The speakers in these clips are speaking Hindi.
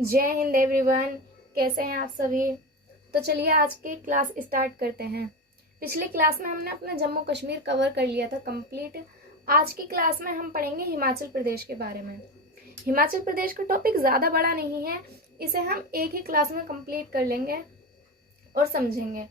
जय हिंद एवरीवन। कैसे हैं आप सभी। तो चलिए आज की क्लास स्टार्ट करते हैं। पिछली क्लास में हमने अपना जम्मू कश्मीर कवर कर लिया था कंप्लीट। आज की क्लास में हम पढ़ेंगे हिमाचल प्रदेश के बारे में। हिमाचल प्रदेश का टॉपिक ज़्यादा बड़ा नहीं है, इसे हम एक ही क्लास में कंप्लीट कर लेंगे और समझेंगे।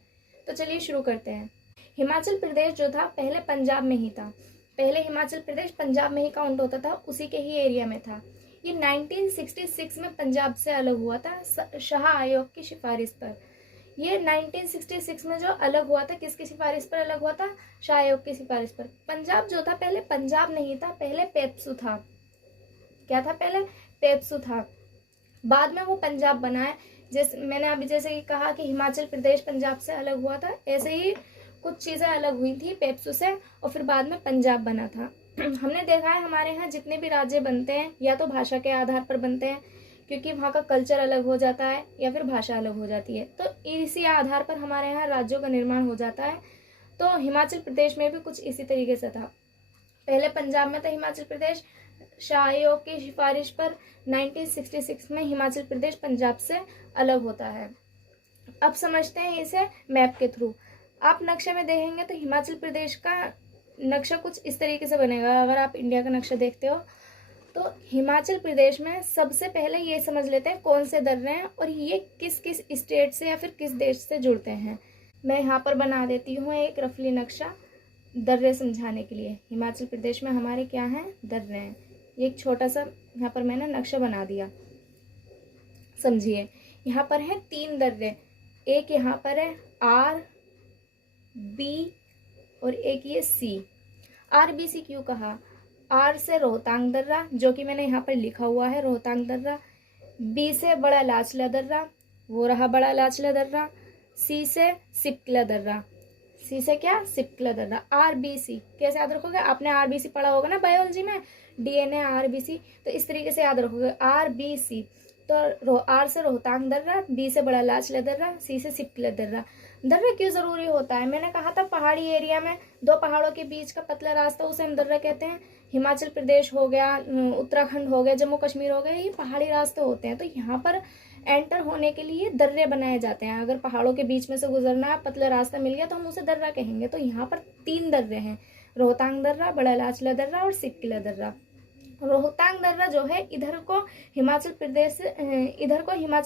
तो चलिए शुरू करते हैं। हिमाचल प्रदेश जो था पहले पंजाब में ही था। पहले हिमाचल प्रदेश पंजाब में ही काउंट होता था, उसी के ही एरिया में था। ये 1966 में पंजाब से अलग हुआ था शाह आयोग की सिफारिश पर। ये 1966 में जो अलग हुआ था, किसकी सिफारिश पर अलग हुआ था? शाह आयोग की सिफारिश पर। पंजाब जो था पहले पंजाब नहीं था, पहले पेप्सू था। क्या था पहले? पेप्सू था। बाद में वो पंजाब बना है। जैसे मैंने अभी जैसे कि कहा कि हिमाचल प्रदेश पंजाब से अलग हुआ था, ऐसे ही कुछ चीज़ें अलग हुई थी पेप्सू से और फिर बाद में पंजाब बना था। हमने देखा है हमारे यहाँ जितने भी राज्य बनते हैं या तो भाषा के आधार पर बनते हैं, क्योंकि वहाँ का कल्चर अलग हो जाता है, या फिर भाषा अलग हो जाती है, तो इसी आधार पर हमारे यहाँ राज्यों का निर्माण हो जाता है। तो हिमाचल प्रदेश में भी कुछ इसी तरीके से था। पहले पंजाब में था हिमाचल प्रदेश, शाह आयोग की सिफारिश पर 1966 में हिमाचल प्रदेश पंजाब से अलग होता है। अब समझते हैं इसे मैप के थ्रू। आप नक्शे में देखेंगे तो हिमाचल प्रदेश का नक्शा कुछ इस तरीके से बनेगा। अगर आप इंडिया का नक्शा देखते हो तो हिमाचल प्रदेश में सबसे पहले ये समझ लेते हैं कौन से दर्रे हैं और ये किस किस स्टेट से या फिर किस देश से जुड़ते हैं। मैं यहाँ पर बना देती हूँ एक रफली नक्शा दर्रे समझाने के लिए। हिमाचल प्रदेश में हमारे क्या हैं? दर्रे हैं। एक छोटा सा यहाँ पर मैंने नक्शा बना दिया, समझिए। यहाँ पर है 3 दर्रे, एक यहाँ पर है आर बी और एक ये सी। आर बी सी क्यों कहा? आर से रोहतांग दर्रा, जो कि मैंने यहाँ पर लिखा हुआ है रोहतांग दर्रा। बी से बड़ा लाचला दर्रा, वो रहा बड़ा लाचला दर्रा। सी से सिपकला दर्रा। सी से क्या? सिपकला दर्रा। आर बी सी कैसे याद रखोगे? आपने आर बी सी पढ़ा होगा ना बायोलॉजी में, डीएनए आर बी सी, तो इस तरीके से याद रखोगे आर बी सी। तो आर से रोहतांग दर्रा, बी से बड़ा लाचला दर्रा, सी से सिपकला दर्रा। दर्रा क्यों जरूरी होता है? मैंने कहा था पहाड़ी एरिया में 2 पहाड़ों के बीच का पतला रास्ता, उसे हम दर्रा कहते हैं। हिमाचल प्रदेश हो गया, उत्तराखंड हो गया, जम्मू कश्मीर हो गया, ये पहाड़ी रास्ते होते हैं। तो यहाँ पर एंटर होने के लिए दर्रे बनाए जाते हैं। अगर पहाड़ों के बीच में से गुजरना है, पतला रास्ता मिल गया तो हम उसे दर्रा कहेंगे। तो यहाँ पर 3 दर्रे हैं, रोहतांग दर्रा, बड़ा लाचला दर्रा और सिपकला दर्रा। रोहतांग दर्रा जो है इधर को हिमाचल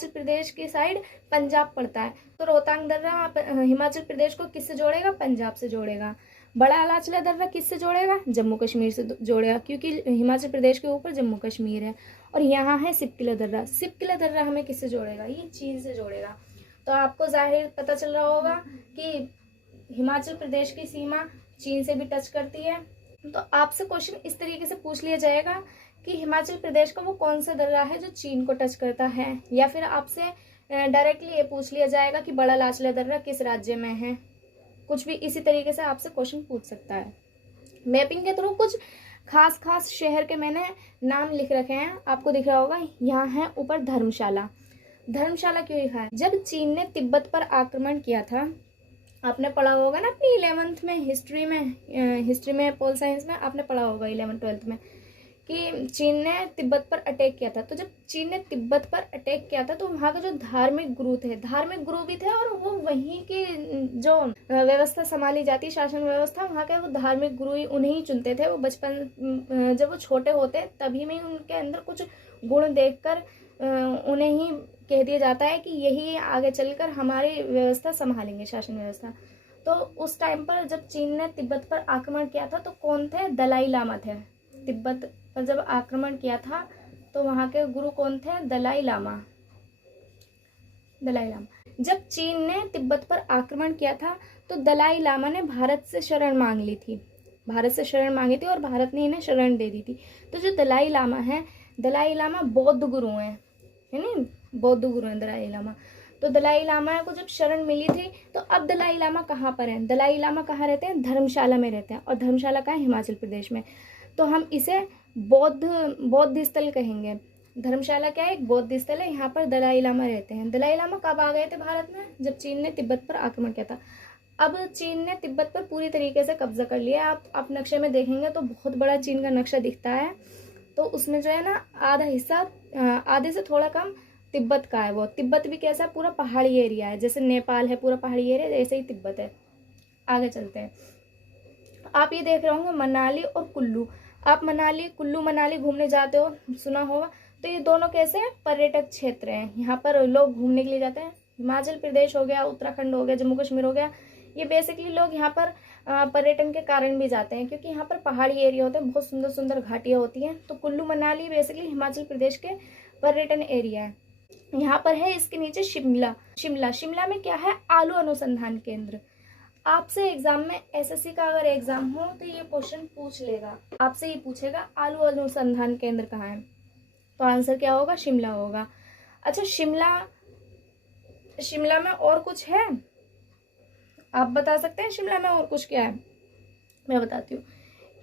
प्रदेश की साइड पंजाब पड़ता है। तो रोहतांग दर्रा हिमाचल प्रदेश को किससे जोड़ेगा? पंजाब से जोड़ेगा। बड़ा लाचला दर्रा किससे जोड़ेगा? जम्मू कश्मीर से जोड़ेगा, क्योंकि हिमाचल प्रदेश के ऊपर जम्मू कश्मीर है। और यहाँ है सिपकला दर्रा। सिपकला दर्रा हमें किससे जोड़ेगा? ये चीन से जोड़ेगा। तो आपको जाहिर पता चल रहा होगा कि हिमाचल प्रदेश की सीमा चीन से भी टच करती है। तो आपसे क्वेश्चन इस तरीके से पूछ लिया जाएगा कि हिमाचल प्रदेश का वो कौन सा दर्रा है जो चीन को टच करता है, या फिर आपसे डायरेक्टली ये पूछ लिया जाएगा कि बड़ा लाचला दर्रा किस राज्य में है। कुछ भी इसी तरीके से आपसे क्वेश्चन पूछ सकता है। मैपिंग के थ्रू कुछ खास खास शहर के मैंने नाम लिख रखे हैं, आपको दिख रहा होगा। यहाँ है ऊपर धर्मशाला। धर्मशाला क्यों लिखा है? जब चीन ने तिब्बत पर आक्रमण किया था, आपने पढ़ा होगा ना अपनी 11th में हिस्ट्री में पोल साइंस में आपने पढ़ा होगा 11th-12th में कि चीन ने तिब्बत पर अटैक किया था। तो जब चीन ने तिब्बत पर अटैक किया था तो वहाँ के जो धार्मिक गुरु भी थे, और वो वहीं की जो व्यवस्था संभाली जाती, शासन व्यवस्था, वहाँ के वो धार्मिक गुरु ही उन्हें ही चुनते थे। वो बचपन जब वो छोटे होते तभी में उनके अंदर कुछ गुण देखकर उन्हें ही कह दिया जाता है कि यही आगे चलकर हमारी व्यवस्था संभालेंगे, शासन व्यवस्था। तो उस टाइम पर जब चीन ने तिब्बत पर आक्रमण किया था तो कौन थे? दलाई लामा थे। तिब्बत पर जब आक्रमण किया था तो वहाँ के गुरु कौन थे? दलाई लामा। जब चीन ने तिब्बत पर आक्रमण किया था तो दलाई लामा ने भारत से शरण मांग ली थी। भारत से शरण मांगी थी और भारत ने इन्हें शरण दे दी थी। तो जो दलाई लामा है, दलाई लामा बौद्ध गुरु हैं, है नी? बौद्ध गुरु हैं दलाई लामा। तो दलाई लामा को जब शरण मिली थी तो अब दलाई लामा कहाँ पर हैं? दलाई लामा कहाँ रहते हैं? धर्मशाला में रहते हैं। और धर्मशाला कहाँ है? हिमाचल प्रदेश में। तो हम इसे बौद्ध स्थल कहेंगे। धर्मशाला क्या है? एक बौद्ध स्थल है। यहाँ पर दलाई लामा रहते हैं। दलाई लामा कब आ गए थे भारत में? जब चीन ने तिब्बत पर आक्रमण किया था। अब चीन ने तिब्बत पर पूरी तरीके से कब्जा कर लिया। आप नक्शे में देखेंगे तो बहुत बड़ा चीन का नक्शा दिखता है। तो उसमें जो है ना आधा हिस्सा, आधे से थोड़ा कम तिब्बत का है वो। तिब्बत भी कैसा है, पूरा पहाड़ी एरिया है, जैसे नेपाल है पूरा पहाड़ी एरिया, ऐसे ही तिब्बत है। आगे चलते हैं। आप ये देख रहे होंगे मनाली और कुल्लू। आप मनाली, कुल्लू मनाली घूमने जाते हो, सुना होगा। तो ये दोनों कैसे हैं, पर्यटक क्षेत्र हैं, यहाँ पर लोग घूमने के लिए जाते हैं। हिमाचल प्रदेश हो गया, उत्तराखंड हो गया, जम्मू कश्मीर हो गया, ये बेसिकली लोग यहाँ पर पर्यटन के कारण भी जाते हैं, क्योंकि यहाँ पर पहाड़ी एरिया होते हैं, बहुत सुंदर सुंदर घाटियाँ होती हैं। तो कुल्लू मनाली बेसिकली हिमाचल प्रदेश के पर्यटन एरिया है। यहाँ पर है इसके नीचे शिमला। शिमला में क्या है, आलू अनुसंधान केंद्र। आपसे एग्जाम में एसएससी का अगर एग्जाम हो तो ये क्वेश्चन पूछ लेगा, आपसे ये पूछेगा आलू अनुसंधान केंद्र कहाँ है, तो आंसर क्या होगा, शिमला होगा। अच्छा, शिमला में और कुछ है, आप बता सकते हैं शिमला में और कुछ क्या है? मैं बताती हूँ।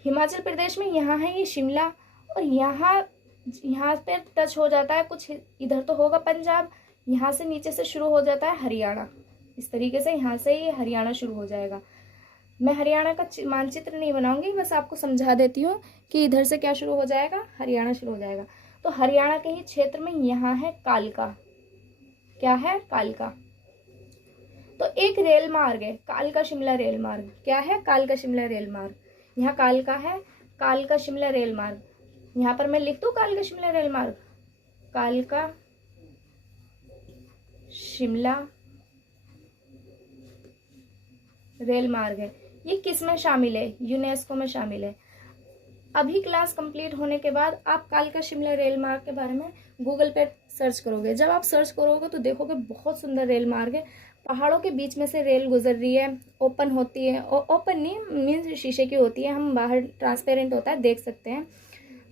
हिमाचल प्रदेश में यहाँ है ये शिमला, और यहाँ पे टच हो जाता है कुछ, इधर तो होगा पंजाब, यहाँ से नीचे से शुरू हो जाता है हरियाणा। इस तरीके से यहाँ से ये हरियाणा शुरू हो जाएगा। मैं हरियाणा का मानचित्र नहीं बनाऊंगी, बस आपको समझा देती हूँ कि इधर से क्या शुरू हो जाएगा, हरियाणा शुरू हो जाएगा। तो हरियाणा के ही क्षेत्र में यहाँ है कालका। क्या है, कालका। तो एक रेल मार्ग है, कालका शिमला रेल मार्ग। क्या है, कालका शिमला रेल मार्ग। यहाँ कालका है, कालका शिमला रेल मार्ग। यहाँ पर मैं लिख दूं कालका शिमला रेल मार्ग, कालका शिमला रेल मार्ग है। ये किस में शामिल है, यूनेस्को में शामिल है। अभी क्लास कंप्लीट होने के बाद आप कालका शिमला रेल मार्ग के बारे में गूगल पे सर्च करोगे। जब आप सर्च करोगे तो देखोगे बहुत सुंदर रेल मार्ग है, पहाड़ों के बीच में से रेल गुजर रही है, ओपन होती है, ओपन नहीं मीन्स शीशे की होती है, हम बाहर ट्रांसपेरेंट होता है, देख सकते हैं।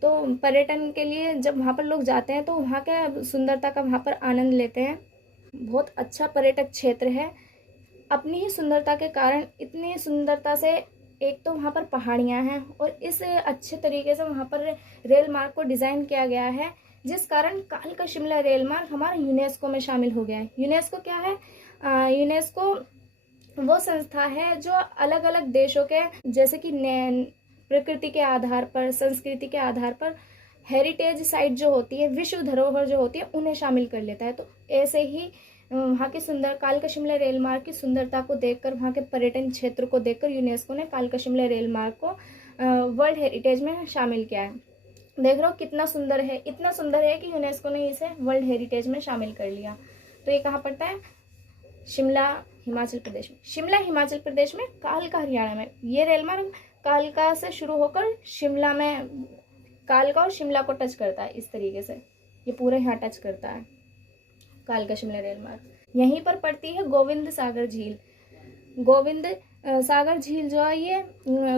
तो पर्यटन के लिए जब वहाँ पर लोग जाते हैं तो वहाँ के सुंदरता का वहाँ पर आनंद लेते हैं। बहुत अच्छा पर्यटक क्षेत्र है। अपनी ही सुंदरता के कारण, इतनी सुंदरता से, एक तो वहाँ पर पहाड़ियाँ हैं और इस अच्छे तरीके से वहाँ पर रेल मार्ग को डिज़ाइन किया गया है, जिस कारण कालका शिमला रेल मार्ग हमारा यूनेस्को में शामिल हो गया है। यूनेस्को क्या है, यूनेस्को वो संस्था है जो अलग अलग देशों के, जैसे कि प्रकृति के आधार पर, संस्कृति के आधार पर हेरिटेज साइट जो होती है, विश्व धरोहर जो होती है, उन्हें शामिल कर लेता है। तो ऐसे ही वहाँ के कालका शिमला रेल मार्ग की सुंदरता को देखकर, वहाँ के पर्यटन क्षेत्र को देखकर यूनेस्को ने कालका शिमला रेल मार्ग को वर्ल्ड हेरिटेज में शामिल किया है। देख रहे हो कितना सुंदर है, इतना सुंदर है कि यूनेस्को ने इसे वर्ल्ड हेरिटेज में शामिल कर लिया। तो ये कहाँ पड़ता है, शिमला हिमाचल प्रदेश में। शिमला हिमाचल प्रदेश में, कालका हरियाणा में। ये रेल मार्ग कालका से शुरू होकर शिमला में, कालका और शिमला को टच करता है। इस तरीके से ये पूरे यहाँ टच करता है कालका शिमला रेल मार्ग। यहीं पर पड़ती है गोविंद सागर झील। गोविंद सागर झील जो है ये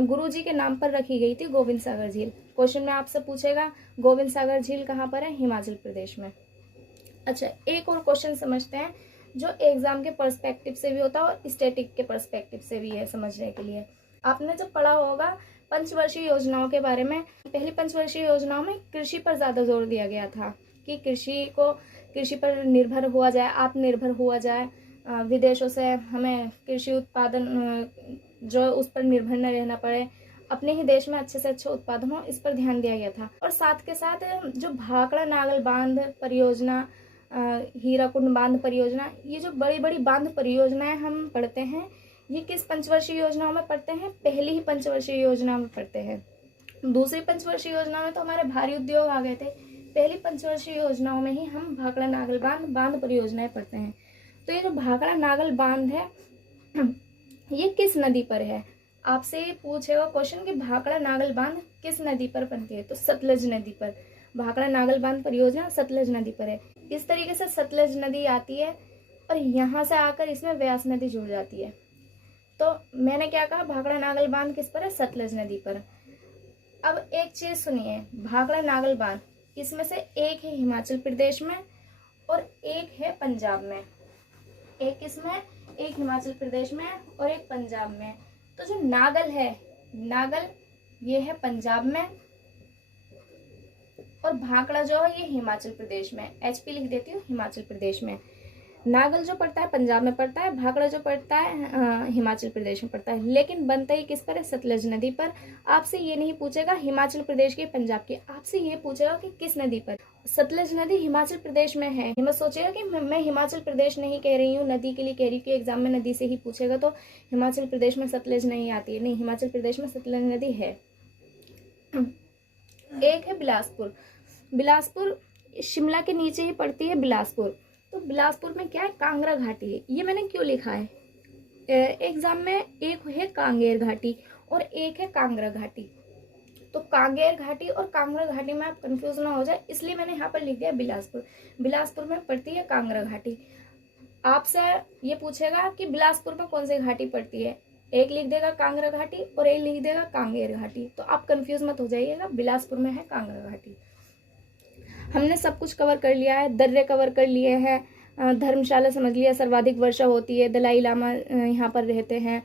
गुरुजी के नाम पर रखी गई थी, गोविंद सागर झील। क्वेश्चन में आपसे पूछेगा गोविंद सागर झील कहाँ पर है, हिमाचल प्रदेश में। अच्छा, एक और क्वेश्चन समझते हैं जो एग्जाम के पर्सपेक्टिव से भी होता है और स्टैटिक के पर्सपेक्टिव से भी है, समझने के लिए। आपने जब पढ़ा होगा पंचवर्षीय योजनाओं के बारे में, पहली पंचवर्षीय योजनाओं में कृषि पर ज्यादा जोर दिया गया था कि कृषि पर निर्भर हुआ जाए, आत्मनिर्भर हुआ जाए, विदेशों से हमें कृषि उत्पादन जो उस पर निर्भर न रहना पड़े, अपने ही देश में अच्छे से अच्छे उत्पादन हो, इस पर ध्यान दिया गया था। और साथ के साथ जो भाखड़ा नागल बांध परियोजना, हीराकुंड बांध परियोजना, ये जो बड़ी बड़ी बांध परियोजनाएं हम पढ़ते हैं, ये किस पंचवर्षीय योजनाओं में पढ़ते हैं, पहली ही पंचवर्षीय योजना में पढ़ते हैं। दूसरी पंचवर्षीय योजना में तो हमारे भारी उद्योग आ गए थे, पहली पंचवर्षीय योजनाओं में ही हम भाखड़ा नागल बांध परियोजनाएं पढ़ते हैं। तो ये जो भाखड़ा नागल बांध है ये किस नदी पर है, आपसे पूछेगा क्वेश्चन कि भाखड़ा नागल बांध किस नदी पर बनती है, तो सतलज नदी पर। भाखड़ा नागल बांध परियोजना सतलज नदी पर है। इस तरीके से सतलज नदी आती है और यहाँ से आकर इसमें व्यास नदी जुड़ जाती है। तो मैंने क्या कहा, भाखड़ा नागल बांध किस पर है, सतलज नदी पर। अब एक चीज सुनिए, भाखड़ा नागल बांध, इसमें से एक है हिमाचल प्रदेश में और एक है पंजाब में। एक किसमें, एक हिमाचल प्रदेश में और एक पंजाब में। तो जो नागल है, नागल ये है पंजाब में और भाखड़ा जो है ये हिमाचल प्रदेश में। एचपी लिख देती हूँ, हिमाचल प्रदेश में। नागल जो पड़ता है पंजाब में पड़ता है, भाखड़ा जो पड़ता है हिमाचल प्रदेश में पड़ता है। लेकिन बनता ही किस पर है, सतलज नदी पर। आपसे ये नहीं पूछेगा हिमाचल प्रदेश के पंजाब के, आपसे ये पूछेगा कि किस नदी पर। सतलज नदी हिमाचल प्रदेश में है। हिम्मत सोचेगा कि मैं हिमाचल प्रदेश नहीं कह रही हूँ, नदी के लिए कह रही हूँ कि एग्जाम में नदी से ही पूछेगा तो हिमाचल प्रदेश में सतलज नहीं आती है। नहीं, हिमाचल प्रदेश में सतलज नदी है। एक है बिलासपुर। बिलासपुर शिमला के नीचे ही पड़ती है बिलासपुर। तो बिलासपुर में क्या है, कांगड़ा घाटी है। ये मैंने क्यों लिखा है, एग्जाम में एक है कांगेर घाटी और एक है कांगड़ा घाटी। तो कांगेर घाटी और कांगड़ा घाटी में आप कंफ्यूज ना हो जाए, इसलिए मैंने यहाँ पर लिख दिया बिलासपुर। बिलासपुर में पड़ती है कांगड़ा घाटी। आपसे ये पूछेगा कि बिलासपुर में कौन सी घाटी पड़ती है, एक लिख देगा कांगड़ा घाटी और एक लिख देगा कांगेर घाटी। तो आप कंफ्यूज मत हो जाइएगा, बिलासपुर में है कांगड़ा घाटी। हमने सब कुछ कवर कर लिया है, दर्रे कवर कर लिए हैं, धर्मशाला समझ लिया, सर्वाधिक वर्षा होती है, दलाई लामा यहाँ पर रहते हैं।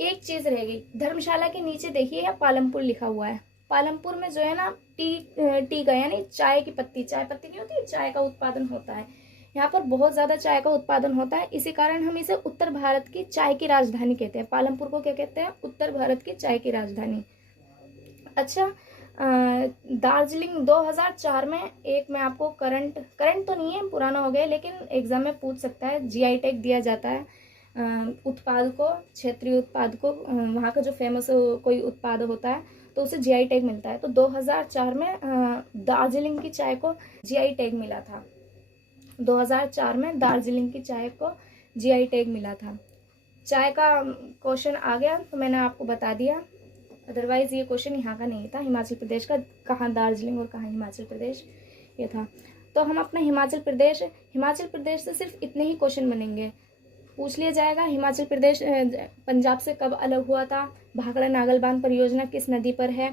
एक चीज रह गई, धर्मशाला के नीचे देखिए या पालमपुर लिखा हुआ है। पालमपुर में जो है ना टी का यानी चाय की पत्ती, चाय पत्ती नहीं होती, चाय का उत्पादन होता है। यहाँ पर बहुत ज्यादा चाय का उत्पादन होता है, इसी कारण हम इसे उत्तर भारत की चाय की राजधानी कहते हैं। पालमपुर को क्या कहते हैं, उत्तर भारत की चाय की राजधानी। अच्छा, दार्जिलिंग 2004 में एक मैं आपको करंट तो नहीं है, पुराना हो गया, लेकिन एग्जाम में पूछ सकता है। जीआई टैग दिया जाता है उत्पाद को, क्षेत्रीय उत्पाद को, वहाँ का जो फेमस कोई उत्पाद होता है तो उसे जीआई टैग मिलता है। तो 2004 में दार्जिलिंग की चाय को जीआई टैग मिला था। 2004 में दार्जिलिंग की चाय को जीआई टैग मिला था। चाय का क्वेश्चन आ गया तो मैंने आपको बता दिया, अदरवाइज ये क्वेश्चन यहाँ का नहीं था, हिमाचल प्रदेश का, कहाँ दार्जिलिंग और कहाँ हिमाचल प्रदेश, ये था। तो हम अपना हिमाचल प्रदेश से सिर्फ इतने ही क्वेश्चन बनेंगे। पूछ लिया जाएगा हिमाचल प्रदेश पंजाब से कब अलग हुआ था, भाखड़ा नागल बांध परियोजना किस नदी पर है,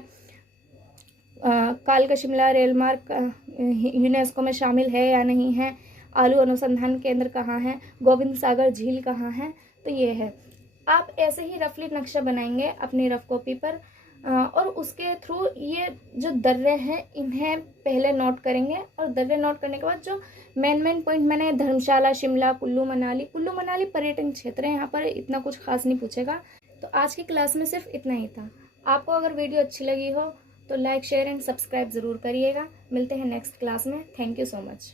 कालका शिमला रेल मार्ग यूनेस्को में शामिल है या नहीं है, आलू अनुसंधान केंद्र कहाँ है, गोविंद सागर झील कहाँ है। तो ये है, आप ऐसे ही रफली नक्शा बनाएंगे अपनी रफ कॉपी पर, और उसके थ्रू ये जो दर्रे हैं इन्हें पहले नोट करेंगे, और दर्रे नोट करने के बाद जो मेन पॉइंट मैंने धर्मशाला, शिमला, कुल्लू मनाली पर्यटन क्षेत्र है, यहाँ पर इतना कुछ खास नहीं पूछेगा। तो आज की क्लास में सिर्फ इतना ही था। आपको अगर वीडियो अच्छी लगी हो तो लाइक, शेयर एंड सब्सक्राइब ज़रूर करिएगा। मिलते हैं नेक्स्ट क्लास में। Thank you so much.